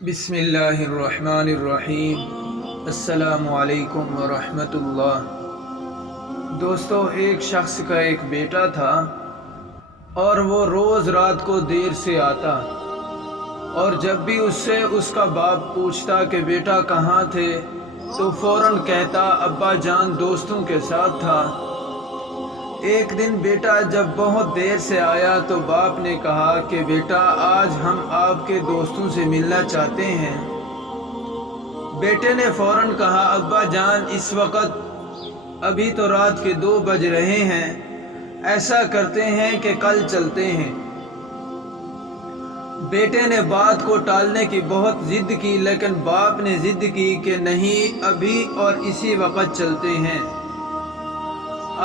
بسم اللہ الرحمن الرحیم۔ السلام علیکم ورحمۃ اللہ۔ دوستو، ایک شخص کا ایک بیٹا تھا اور وہ روز رات کو دیر سے آتا، اور جب بھی اس سے اس کا باپ پوچھتا کہ بیٹا کہاں تھے تو فوراً کہتا ابا جان دوستوں کے ساتھ تھا۔ ایک دن بیٹا جب بہت دیر سے آیا تو باپ نے کہا کہ بیٹا آج ہم آپ کے دوستوں سے ملنا چاہتے ہیں۔ بیٹے نے فوراً کہا ابا جان اس وقت ابھی تو رات کے 2 بج رہے ہیں، ایسا کرتے ہیں کہ کل چلتے ہیں۔ بیٹے نے بات کو ٹالنے کی بہت ضد کی، لیکن باپ نے ضد کی کہ نہیں، ابھی اور اسی وقت چلتے ہیں،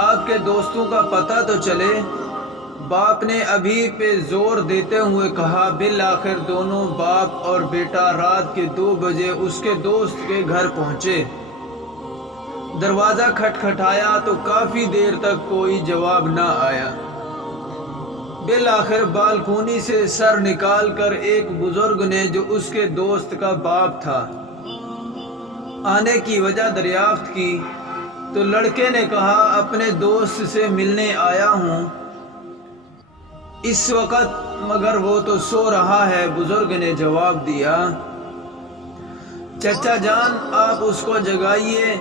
آپ کے دوستوں کا پتہ تو چلے۔ باپ نے ابھی پہ زور دیتے ہوئے کہا۔ بالآخر دونوں باپ اور بیٹا رات کے 2 بجے اس کے دوست کے گھر پہنچے۔ دروازہ کھٹکھٹایا تو کافی دیر تک کوئی جواب نہ آیا۔ بالآخر بالکونی سے سر نکال کر ایک بزرگ نے، جو اس کے دوست کا باپ تھا، آنے کی وجہ دریافت کی تو لڑکے نے کہا اپنے دوست سے ملنے آیا ہوں اس وقت، مگر وہ تو سو رہا ہے۔ بزرگ نے جواب دیا چچا جان آپ اس کو جگائیے،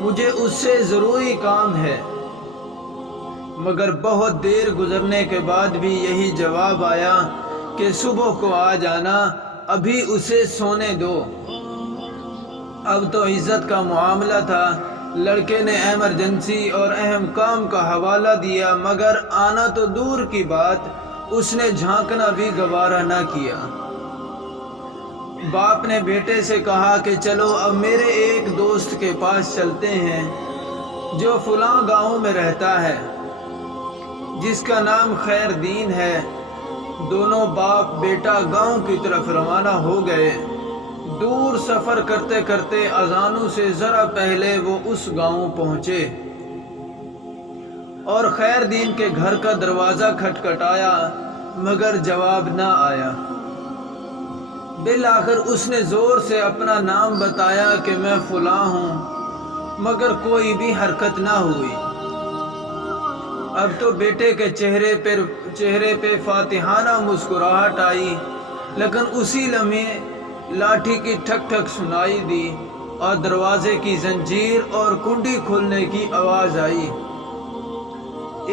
مجھے اس سے ضروری کام ہے۔ مگر بہت دیر گزرنے کے بعد بھی یہی جواب آیا کہ صبح کو آ جانا، ابھی اسے سونے دو۔ اب تو عزت کا معاملہ تھا۔ لڑکے نے ایمرجنسی اور اہم کام کا حوالہ دیا، مگر آنا تو دور کی بات، اس نے جھانکنا بھی گوارا نہ کیا۔ باپ نے بیٹے سے کہا کہ چلو اب میرے ایک دوست کے پاس چلتے ہیں جو فلاں گاؤں میں رہتا ہے، جس کا نام خیر دین ہے۔ دونوں باپ بیٹا گاؤں کی طرف روانہ ہو گئے۔ دور سفر کرتے کرتے اذانوں سے ذرا پہلے وہ اس گاؤں پہنچے اور خیر دین کے گھر کا دروازہ کھٹکھٹایا، مگر جواب نہ آیا۔ بالآخر اس نے زور سے اپنا نام بتایا کہ میں فلاں ہوں، مگر کوئی بھی حرکت نہ ہوئی۔ اب تو بیٹے کے چہرے پہ فاتحانہ مسکراہٹ آئی، لیکن اسی لمحے لاٹھی کی ٹھک ٹھک سنائی دی اور دروازے کی زنجیر اور کنڈی کھلنے کی آواز آئی۔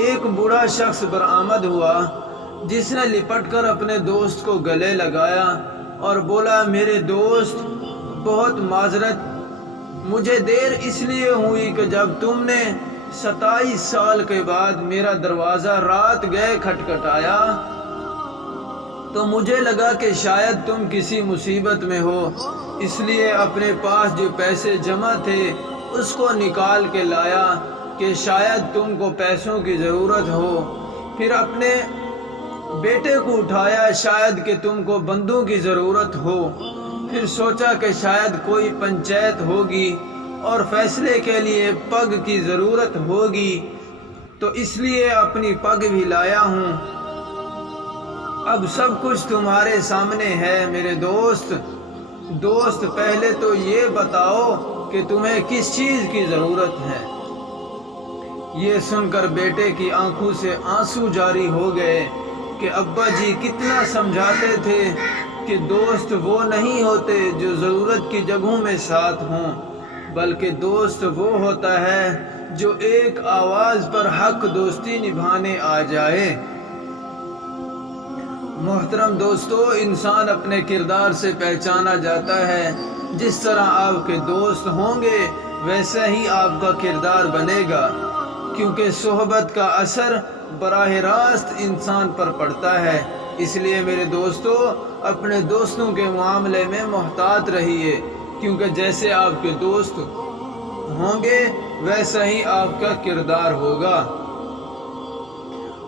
ایک بوڑھا شخص برآمد ہوا، جس نے لپٹ کر اپنے دوست کو گلے لگایا اور بولا میرے دوست بہت معذرت، مجھے دیر اس لیے ہوئی کہ جب تم نے 27 سال کے بعد میرا دروازہ رات گئے کھٹکھٹایا تو مجھے لگا کہ شاید تم کسی مصیبت میں ہو، اس لیے اپنے پاس جو پیسے جمع تھے اس کو نکال کے لایا کہ شاید تم کو پیسوں کی ضرورت ہو۔ پھر اپنے بیٹے کو اٹھایا، شاید کہ تم کو بندوں کی ضرورت ہو۔ پھر سوچا کہ شاید کوئی پنچایت ہوگی اور فیصلے کے لیے پگ کی ضرورت ہوگی، تو اس لیے اپنی پگ بھی لایا ہوں۔ اب سب کچھ تمہارے سامنے ہے میرے دوست، پہلے تو یہ بتاؤ کہ تمہیں کس چیز کی ضرورت ہے۔ یہ سن کر بیٹے کی آنکھوں سے آنسو جاری ہو گئے کہ ابا جی کتنا سمجھاتے تھے کہ دوست وہ نہیں ہوتے جو ضرورت کی جگہوں میں ساتھ ہوں، بلکہ دوست وہ ہوتا ہے جو ایک آواز پر حق دوستی نبھانے آ جائے۔ محترم دوستو، انسان اپنے کردار سے پہچانا جاتا ہے۔ جس طرح آپ کے دوست ہوں گے ویسے ہی آپ کا کردار بنے گا، کیونکہ صحبت کا اثر براہ راست انسان پر پڑتا ہے۔ اس لیے میرے دوستو، اپنے دوستوں کے معاملے میں محتاط رہیے، کیونکہ جیسے آپ کے دوست ہوں گے ویسا ہی آپ کا کردار ہوگا۔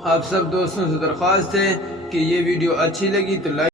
آپ سب دوستوں سے درخواست ہے کہ یہ ویڈیو اچھی لگی تو لائک